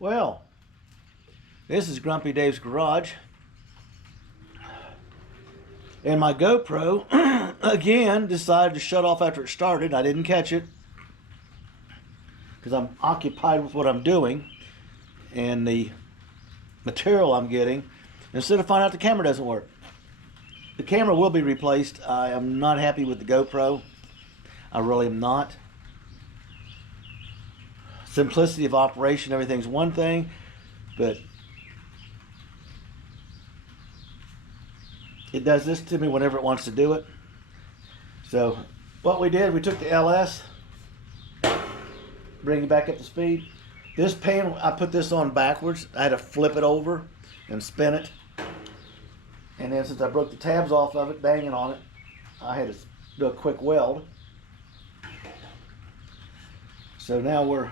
Well, this is Grumpy Dave's garage. And my GoPro, again, decided to shut off after it started. I didn't catch it because I'm occupied with what I'm doing and the material I'm getting. Instead of finding out the camera doesn't work. The camera will be replaced. I am not happy with the GoPro. I really am not. Simplicity of operation, everything's one thing, but it does this to me whenever it wants to do it. So what we did, we took the LS, bring it back up to speed. This pan, I put this on backwards. I had to flip it over and spin it. And then since I broke the tabs off of it, banging on it, I had to do a quick weld. So now we're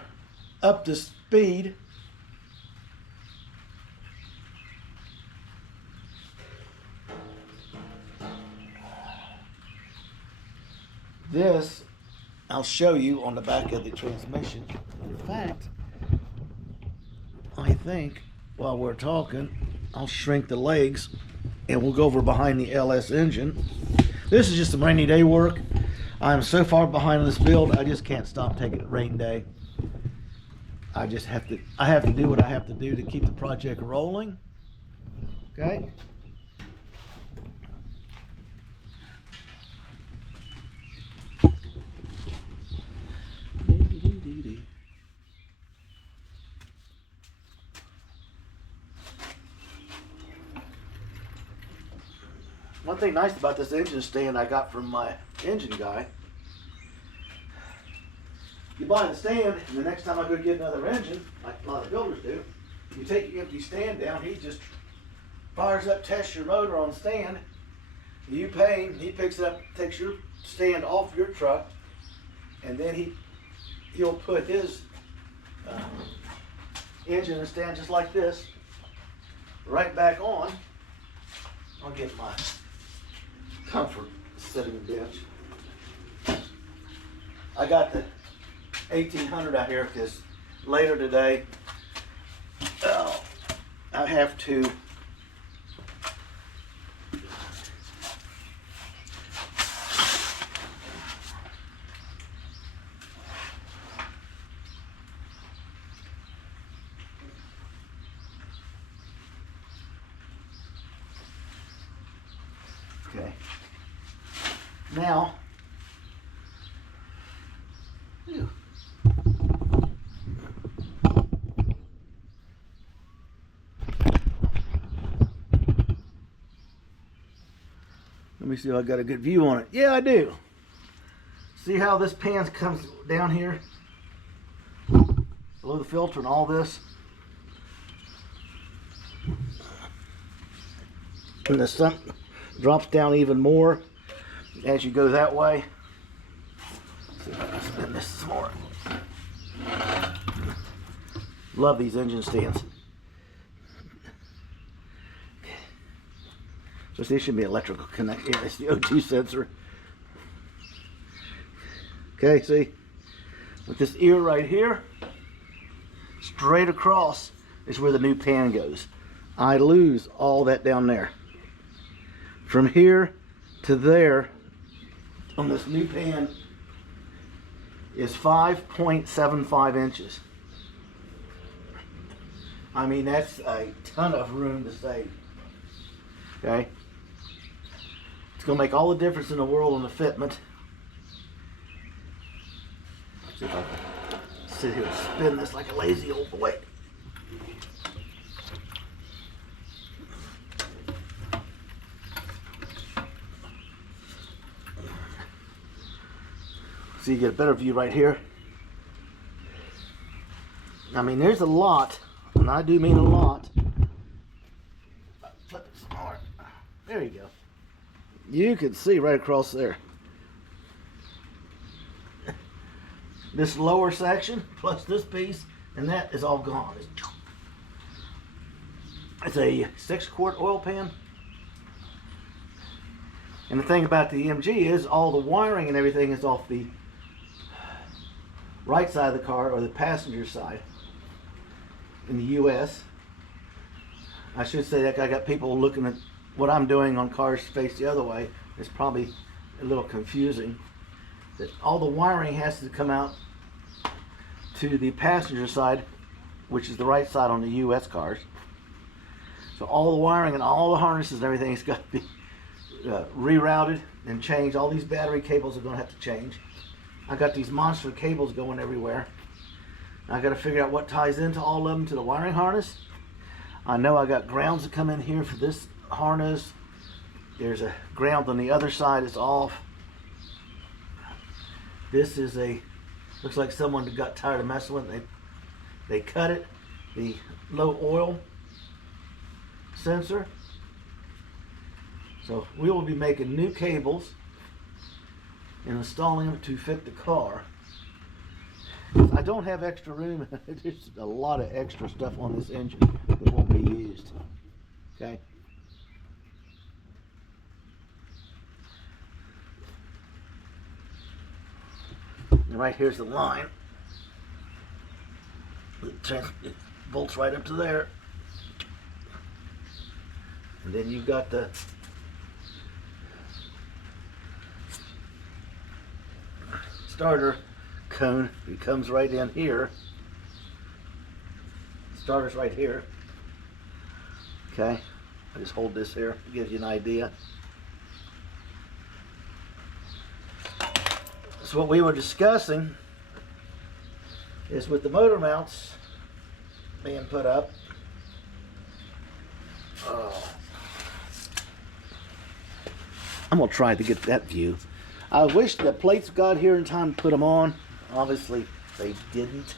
up to speed. This I'll show you on the back of the transmission. In fact, I think while we're talking, I'll shrink the legs and we'll go over behind the LS engine. This is just some rainy day work. I'm so far behind on this build, I just can't stop taking it rain day. I have to do what I have to do to keep the project rolling. Okay? One thing nice about this engine stand I got from my engine guy, you buy the stand, and the next time I go get another engine, like a lot of builders do, you take your empty stand down, he just fires up, tests your motor on the stand, you pay him, he picks it up, takes your stand off your truck, and then he'll put his engine and stand just like this, right back on. I'll get my comfort sitting bench. I got the 1800 out here because later today I have to okay. Now, let me see if I got a good view on it. Yeah, I do. See how this pan comes down here below the filter and all this? And the sun drops down even more as you go that way. Let's see if I can spin this some more. Love these engine stands. So this should be electrical connect. Yeah, it's the O2 sensor. Okay, see? With this ear right here, straight across is where the new pan goes. I lose all that down there. From here to there on this new pan is 5.75 inches. I mean, that's a ton of room to save. Okay? It's going to make all the difference in the world on the fitment. Let's see if I can sit here and spin this like a lazy old boy. So you get a better view right here. I mean, there's a lot, and I do mean a lot. Flip it some more. There you go. You can see right across there. This lower section, plus this piece, and that is all gone. It's a 6-quart oil pan. And the thing about the MG is all the wiring and everything is off the right side of the car or the passenger side. in the U.S. I should say that I got people looking at what I'm doing on cars faced the other way. It's probably a little confusing. That all the wiring has to come out to the passenger side, which is the right side on the U.S. cars. So all the wiring and all the harnesses and everything has got to be rerouted and changed. All these battery cables are going to have to change. I got these monster cables going everywhere. I got to figure out what ties into all of them to the wiring harness. I know I got grounds that come in here for this harness. There's a ground on the other side is off. This is looks like someone got tired of messing with it. They cut it. The low oil sensor. So we will be making new cables and installing them to fit the car. I don't have extra room. There's a lot of extra stuff on this engine that won't be used. Okay. And right here's the line. It bolts right up to there. And then you've got the starter cone. It comes right in here. Starter's right here. Okay, I just hold this here, gives you an idea. So what we were discussing is with the motor mounts being put up. I'm gonna try to get that view. I wish the plates got here in time to put them on. Obviously, they didn't.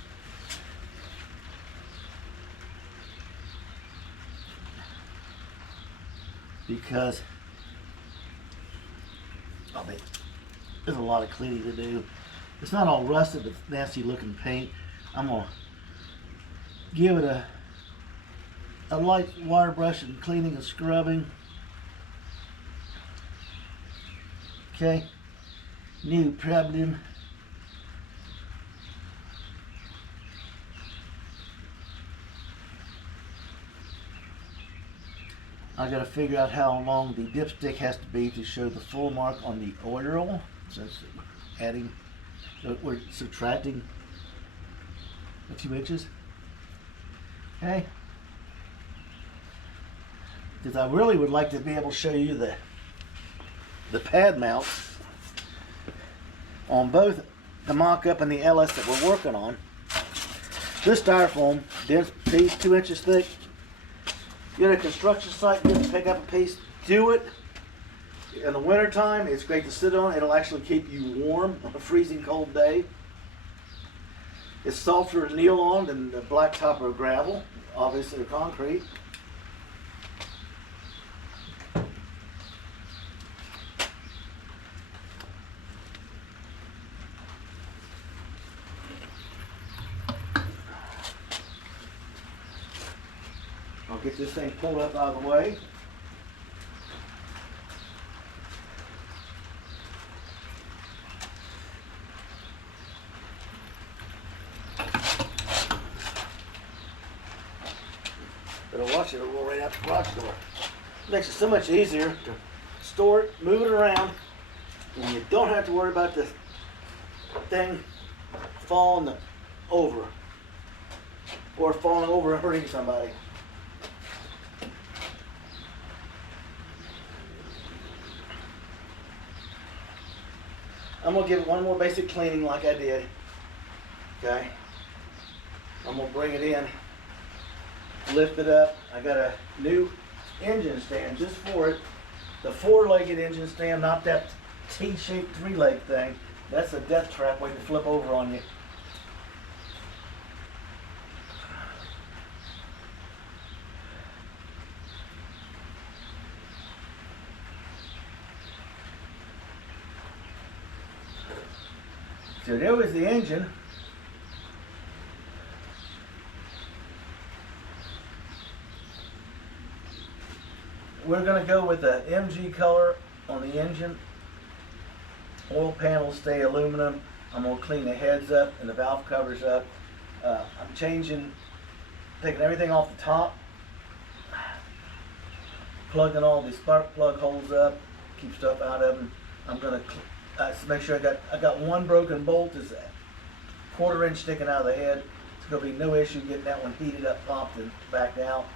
Because there's a lot of cleaning to do. It's not all rusted, but nasty looking paint. I'm gonna give it a light wire brush and cleaning and scrubbing. Okay, new problem. I got to figure out how long the dipstick has to be to show the full mark on the oil. Since we're subtracting a few inches. Okay. Because I really would like to be able to show you the pad mounts on both the mock-up and the LS that we're working on. This styrofoam, dense piece, 2 inches thick. You're at a construction site, you have to pick up a piece, do it. In the winter time, it's great to sit on. It'll actually keep you warm on a freezing cold day. It's softer to kneel on than the blacktop or gravel, obviously, or concrete. I'll get this thing pulled up out of the way. Better watch it, it'll roll right out the garage door. It makes it so much easier to store it, move it around, and you don't have to worry about the thing falling over or falling over and hurting somebody. I'm going to give it one more basic cleaning like I did. Okay. I'm going to bring it in, lift it up. I got a new engine stand just for it. The 4-legged engine stand, not that T-shaped 3-leg thing. That's a death trap waiting to flip over on you. So there was the engine. We're going to go with the MG color on the engine. Oil panels stay aluminum. I'm going to clean the heads up and the valve covers up. I'm changing taking everything off the top, plugging all the spark plug holes up, keep stuff out of them. I'm gonna make sure I got one broken bolt, is a 1/4 inch sticking out of the head. It's gonna be no issue getting that one heated up, popped, and back out.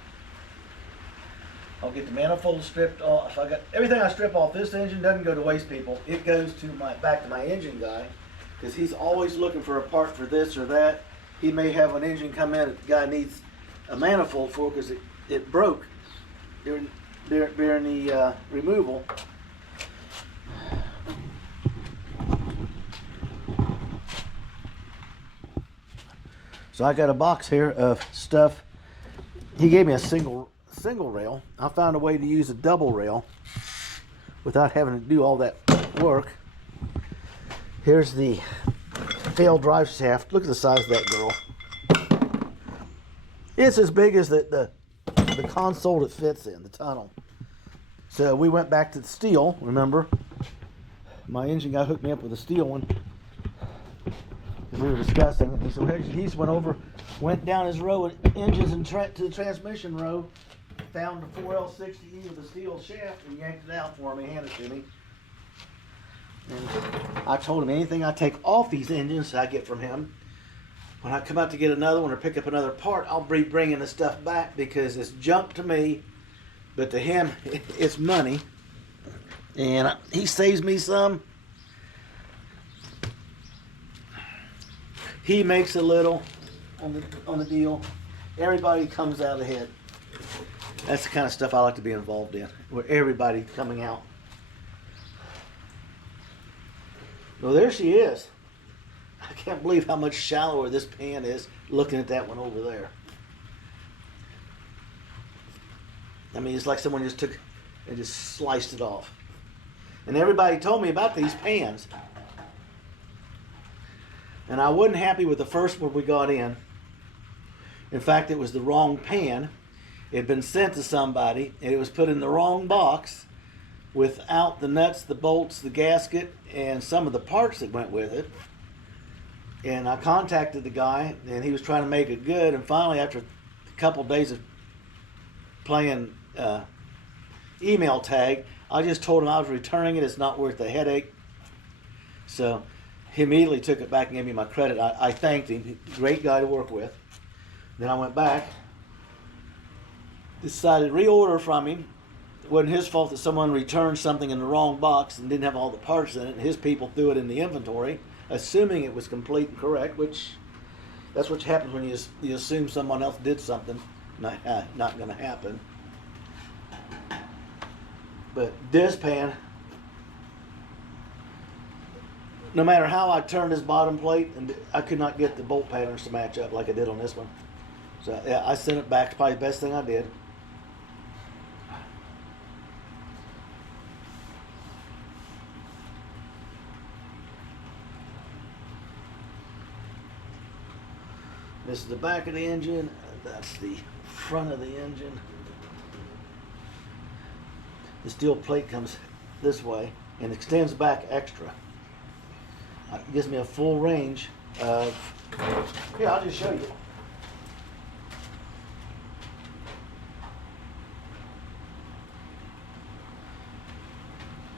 I'll get the manifold stripped off. I got everything I strip off this engine doesn't go to waste, people. It goes to back to my engine guy, because he's always looking for a part for this or that. He may have an engine come in that the guy needs a manifold for because it broke during the removal. So I got a box here of stuff. He gave me a single rail. I found a way to use a double rail without having to do all that work. Here's the failed drive shaft. Look at the size of that girl. It's as big as the console it fits in, the tunnel. So we went back to the steel, remember? My engine guy hooked me up with a steel one. We were discussing it. So he went down his row of engines and to the transmission row, found the 4L60E with a steel shaft and yanked it out for me, handed it to me. And I told him anything I take off these engines I get from him, when I come out to get another one or pick up another part, I'll be bringing the stuff back because it's junk to me, but to him, it's money. And he saves me some. He makes a little on the deal. Everybody comes out ahead. That's the kind of stuff I like to be involved in, where everybody coming out. Well, there she is. I can't believe how much shallower this pan is looking at that one over there. I mean, it's like someone just took and just sliced it off. And everybody told me about these pans. And I wasn't happy with the first one we got in. In fact, it was the wrong pan. It had been sent to somebody, and it was put in the wrong box without the nuts, the bolts, the gasket, and some of the parts that went with it. And I contacted the guy, and he was trying to make it good. And finally, after a couple of days of playing email tag, I just told him I was returning it. It's not worth the headache. So he immediately took it back and gave me my credit. I thanked him. Great guy to work with. Then I went back, decided to reorder from him. It wasn't his fault that someone returned something in the wrong box and didn't have all the parts in it, and his people threw it in the inventory, assuming it was complete and correct, which that's what happens when you assume someone else did something. Not going to happen. But this pan, no matter how I turned this bottom plate, and I could not get the bolt patterns to match up like I did on this one. So yeah, I sent it back. Probably the best thing I did. This is the back of the engine. That's the front of the engine. The steel plate comes this way and extends back extra. It gives me a full range of... Here, I'll just show you.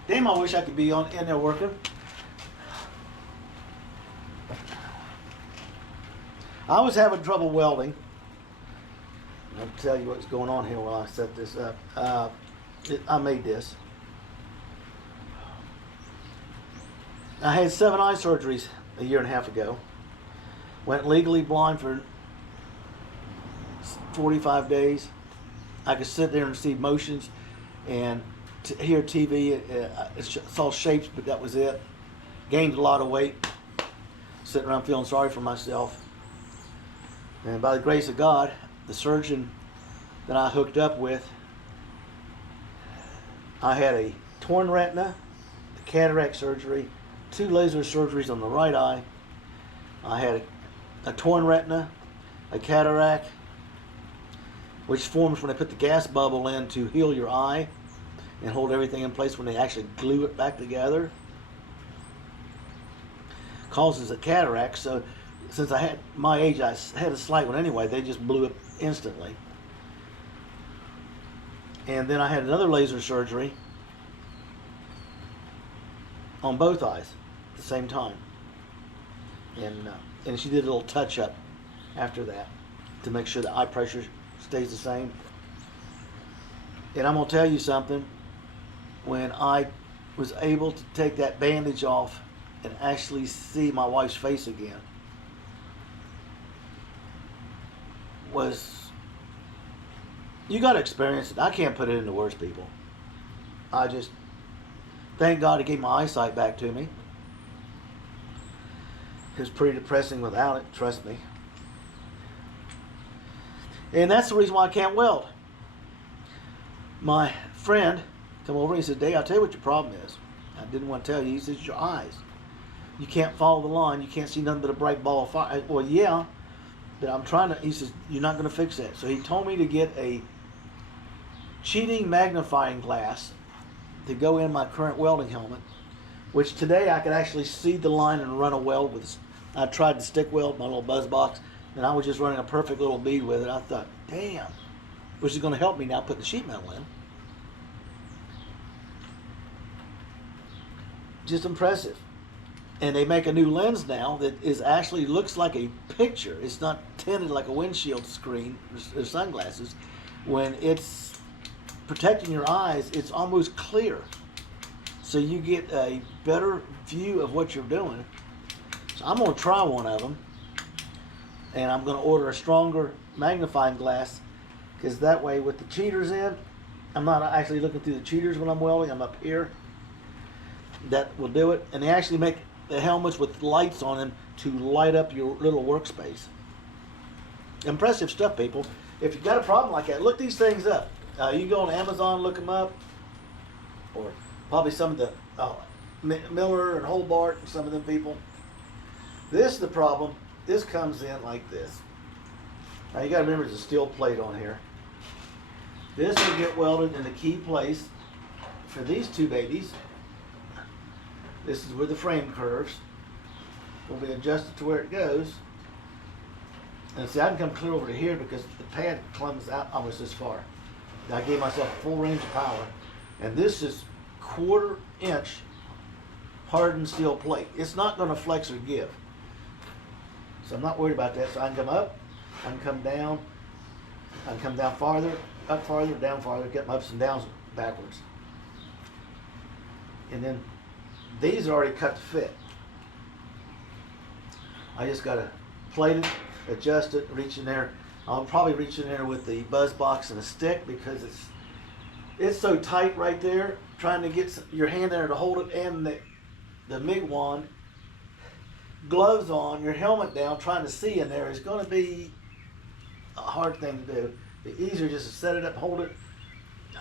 Damn, I wish I could be in there working. I was having trouble welding. I'll tell you what's going on here while I set this up. I made this. I had 7 eye surgeries a year and a half ago. Went legally blind for 45 days. I could sit there and see motions and hear TV. Saw shapes, but that was it. Gained a lot of weight. Sitting around feeling sorry for myself. And by the grace of God, the surgeon that I hooked up with, I had a torn retina, a cataract surgery, 2 laser surgeries on the right eye. I had a torn retina, a cataract, which forms when they put the gas bubble in to heal your eye and hold everything in place when they actually glue it back together. Causes a cataract, so since I had my age, I had a slight one anyway. They just blew up instantly. And then I had another laser surgery on both eyes at the same time. And she did a little touch up after that to make sure the eye pressure stays the same. And I'm gonna tell you something. When I was able to take that bandage off and actually see my wife's face again, was, you got to experience it. I can't put it into words, people. I just thank God He gave my eyesight back to me. It was pretty depressing without it, trust me. And that's the reason why I can't weld. My friend come over and he said, Dave, I'll tell you what your problem is. I didn't want to tell you. He says, your eyes. You can't follow the line. You can't see nothing but a bright ball of fire. Well, yeah, but I'm trying to, he says, you're not going to fix that. So he told me to get a cheating magnifying glass to go in my current welding helmet, which today I could actually see the line and run a weld with. I tried to stick weld my little buzz box, and I was just running a perfect little bead with it. I thought, damn, which is going to help me now put the sheet metal in. Just impressive. And they make a new lens now that is actually looks like a picture. It's not tinted like a windshield screen or sunglasses. When it's protecting your eyes, it's almost clear. So you get a better view of what you're doing. So I'm going to try one of them. And I'm going to order a stronger magnifying glass, because that way with the cheaters in, I'm not actually looking through the cheaters when I'm welding. I'm up here. That will do it. And they actually make the helmets with lights on them to light up your little workspace. Impressive stuff, people. If you've got a problem like that, look these things up. You can go on Amazon, look them up, or probably some of the Miller and Hobart and some of them people. This is the problem. This comes in like this. Now you got to remember there's a steel plate on here. This will get welded in the key place for these two babies. This is where the frame curves will be adjusted to where it goes. And see, I can come clear over to here because the pad comes out almost this far. I gave myself full range of power. And this is 1/4 inch hardened steel plate. It's not going to flex or give. So I'm not worried about that. So I can come up, I can come down, I can come down farther, up farther, down farther, get my ups and downs backwards. And then these are already cut to fit. I just got to plate it, adjust it, reach in there. I'll probably reach in there with the buzz box and a stick because it's so tight right there. Trying to get your hand there to hold it, and the MIG wand, gloves on, your helmet down, trying to see in there is going to be a hard thing to do. The easier just to set it up, hold it.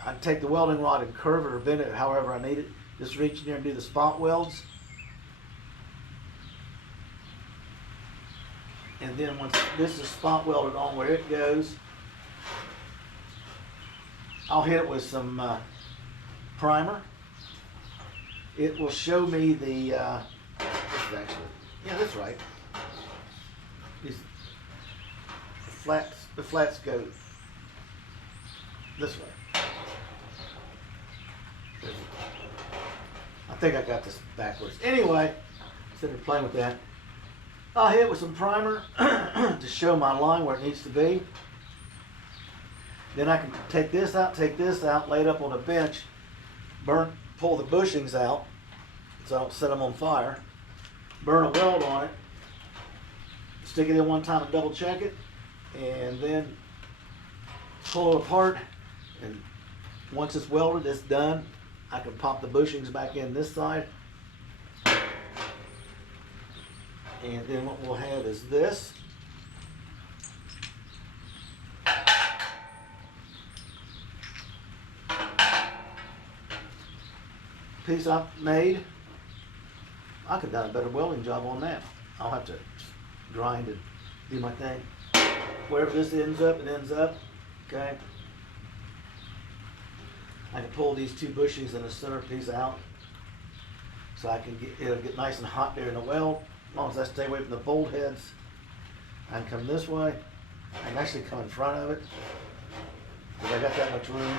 I take the welding rod and curve it or bend it however I need it. Just reach in there and do the spot welds. And then once this is spot welded on where it goes, I'll hit it with some primer. It will show me the, that's right. The flats go this way. I think I got this backwards. Anyway, instead of playing with that, I'll hit it with some primer to show my line where it needs to be. Then I can take this out, lay it up on a bench, pull the bushings out so I don't set them on fire, burn a weld on it, stick it in one time and double check it, and then pull it apart. And once it's welded, it's done. I can pop the bushings back in this side. And then what we'll have is this. Piece I made. I could have done a better welding job on that. I'll have to grind and do my thing. Wherever this ends up, it ends up. Okay. I can pull these two bushings and the center piece out, so I can it'll get nice and hot there in the weld. As long as I stay away from the bolt heads. I can come this way. I can actually come in front of it because I got that much room.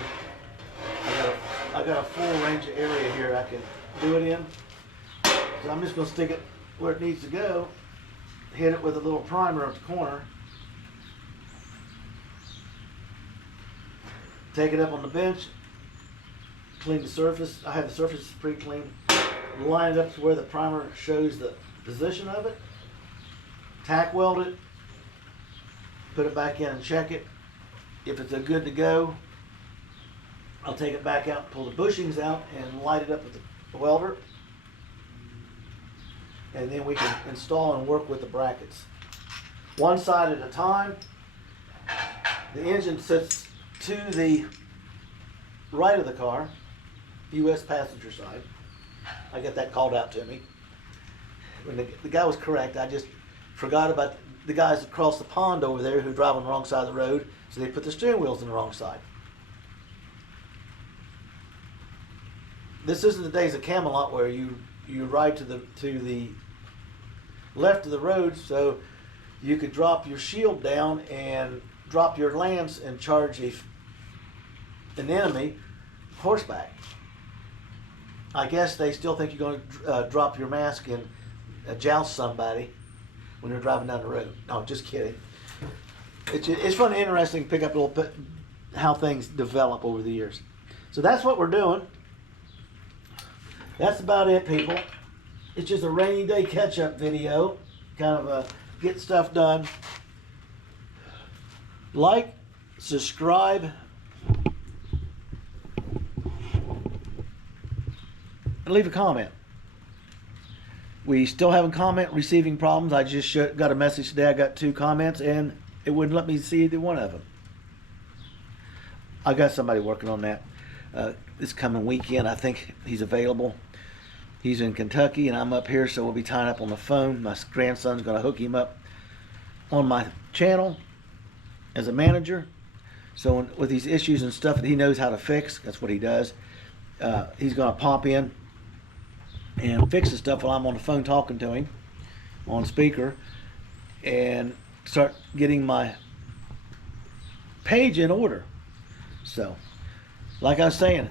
I got a full range of area here I can do it in. So I'm just going to stick it where it needs to go. Hit it with a little primer at the corner. Take it up on the bench. Clean the surface. I have the surface pretty clean. Line it up to where the primer shows the position of it. Tack weld it. Put it back in and check it. If it's a good to go, I'll take it back out, pull the bushings out, and light it up with the welder. And then we can install and work with the brackets. One side at a time. The engine sits to the right of the car, U.S. passenger side. I got that called out to me. When the guy was correct, I just forgot about the guys across the pond over there who drive on the wrong side of the road, so they put the steering wheels on the wrong side. This isn't the days of Camelot where you ride to the left of the road, so you could drop your shield down and drop your lance and charge an enemy horseback. I guess they still think you're going to drop your mask and joust somebody when you're driving down the road. No, just kidding. It's fun and interesting to pick up a little bit how things develop over the years. So that's what we're doing. That's about it, people. It's just a rainy day catch-up video. Kind of get stuff done. Like, subscribe, and leave a comment. We still having comment receiving problems. I just got a message today. I got 2 comments and it wouldn't let me see either one of them. I got somebody working on that. This coming weekend, I think he's available. He's in Kentucky and I'm up here, so we'll be tying up on the phone. My grandson's going to hook him up on my channel as a manager. So with these issues and stuff that he knows how to fix, that's what he does. He's going to pop in and fix the stuff while I'm on the phone talking to him on speaker, and start getting my page in order. So, like I was saying,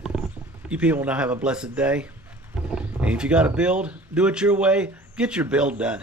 you people now have a blessed day. And if you got to build, do it your way. Get your build done.